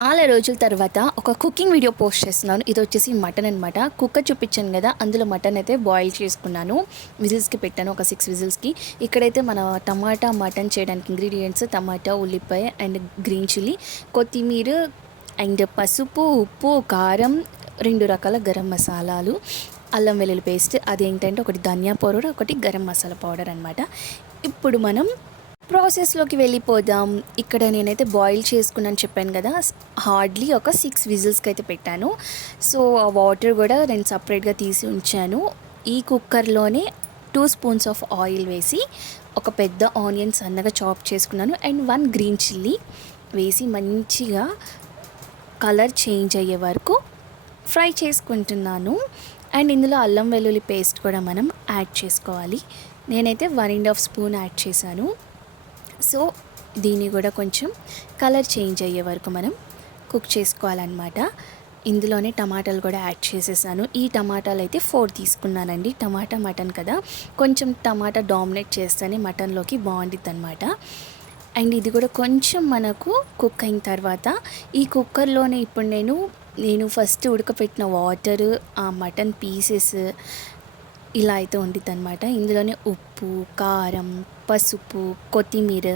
చాలా రోజుల తర్వాత ఒక కుకింగ్ వీడియో పోస్ట్ చేస్తున్నాను. ఇది వచ్చేసి మటన్ అనమాట కుక్క చూపించాను కదా అందులో మటన్ అయితే బాయిల్ చేసుకున్నాను. విజిల్స్కి పెట్టాను ఒక సిక్స్ విజిల్స్కి. ఇక్కడైతే మన టమాటా మటన్ చేయడానికి ఇంగ్రీడియంట్స్ టమాటా ఉల్లిపాయ అండ్ గ్రీన్ చిల్లీ కొత్తిమీర అండ్ పసుపు ఉప్పు కారం రెండు రకాల గరం మసాలాలు అల్లం వెల్లుల్లి పేస్ట్ అదేంటంటే ఒకటి ధనియా పౌడర్ ఒకటి గరం మసాలా పౌడర్ అనమాట ఇప్పుడు మనం ప్రాసెస్లోకి వెళ్ళిపోదాం. ఇక్కడ నేనైతే బాయిల్ చేసుకున్నాను చెప్పాను కదా. హార్డ్లీ ఒక సిక్స్ విజిల్స్కి అయితే పెట్టాను. సో ఆ వాటర్ కూడా నేను సపరేట్గా తీసి ఉంచాను. ఈ కుక్కర్లోనే టూ స్పూన్స్ ఆఫ్ ఆయిల్ వేసి ఒక పెద్ద ఆనియన్ సన్నగా చాప్ చేసుకున్నాను. అండ్ వన్ గ్రీన్ చిల్లీ వేసి మంచిగా కలర్ చేంజ్ అయ్యే వరకు ఫ్రై చేసుకుంటున్నాను. అండ్ ఇందులో అల్లం వెల్లుల్లి పేస్ట్ కూడా మనం యాడ్ చేసుకోవాలి. నేనైతే one and half spoon add చేశాను. సో దీన్ని కూడా కొంచెం కలర్ చేంజ్ అయ్యే వరకు మనం కుక్ చేసుకోవాలన్నమాట. ఇందులోనే టమాటాలు కూడా యాడ్ చేసేసాను. ఈ టమాటాలు అయితే ఫోర్ తీసుకున్నానండి. టమాటా మటన్ కదా. కొంచెం టమాటా డామినేట్ చేస్తేనే మటన్లోకి బాగుంటుంది అనమాట అండ్ ఇది కూడా కొంచెం మనకు కుక్ అయిన తర్వాత ఈ కుక్కర్లోనే ఇప్పుడు నేను నేను ఫస్ట్ ఉడకపెట్టిన వాటర్ ఆ మటన్ పీసెస్ ఇలా అయితే ఉండిద్ది అనమాట ఇందులోనే ఉప్పు కారం పసుపు కొత్తిమీర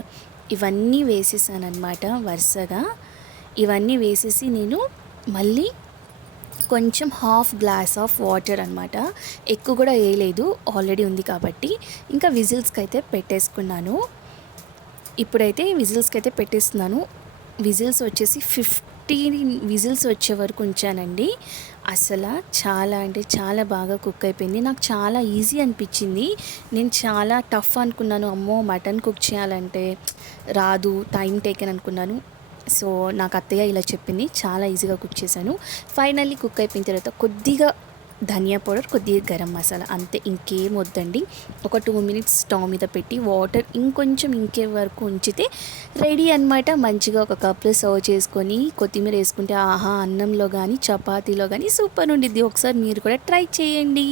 ఇవన్నీ వేసేసాను అనమాట వరుసగా. ఇవన్నీ వేసేసి నేను మళ్ళీ కొంచెం హాఫ్ గ్లాస్ ఆఫ్ వాటర్ అనమాట ఎక్కువ కూడా వేయలేదు ఆల్రెడీ ఉంది కాబట్టి. ఇంకా విజిల్స్కి అయితే పెట్టేసుకున్నాను. ఇప్పుడైతే విజిల్స్కి అయితే పెట్టేస్తున్నాను. విజిల్స్ వచ్చేసి ఫిఫ్టీన్ విజిల్స్ వచ్చే వరకు ఉంచానండి. అసలు చాలా అంటే చాలా బాగా కుక్ అయిపోయింది. నాకు చాలా ఈజీ అనిపించింది. నేను చాలా టఫ్ అనుకున్నాను. అమ్మో మటన్ కుక్ చేయాలంటే రాదు టైం టేకెన్ అనుకున్నాను. సో నాకు అత్తయ్య ఇలా చెప్పింది. చాలా ఈజీగా కుక్ చేశాను. ఫైనల్లీ కుక్ అయిపోయిన తర్వాత కొద్దిగా ధనియా పౌడర్ కొద్దిగా గరం మసాలా అంతే. ఇంకేం వద్దండి. ఒక టూ మినిట్స్ స్టవ్ మీద పెట్టి వాటర్ ఇంకొంచెం ఇంకే వరకు ఉంచితే రెడీ అనమాట మంచిగా ఒక కప్లో సర్వ్ చేసుకొని కొత్తిమీర వేసుకుంటే ఆహా అన్నంలో కానీ చపాతీలో కానీ సూపర్ ఉండిద్ది. ఒకసారి మీరు కూడా ట్రై చేయండి.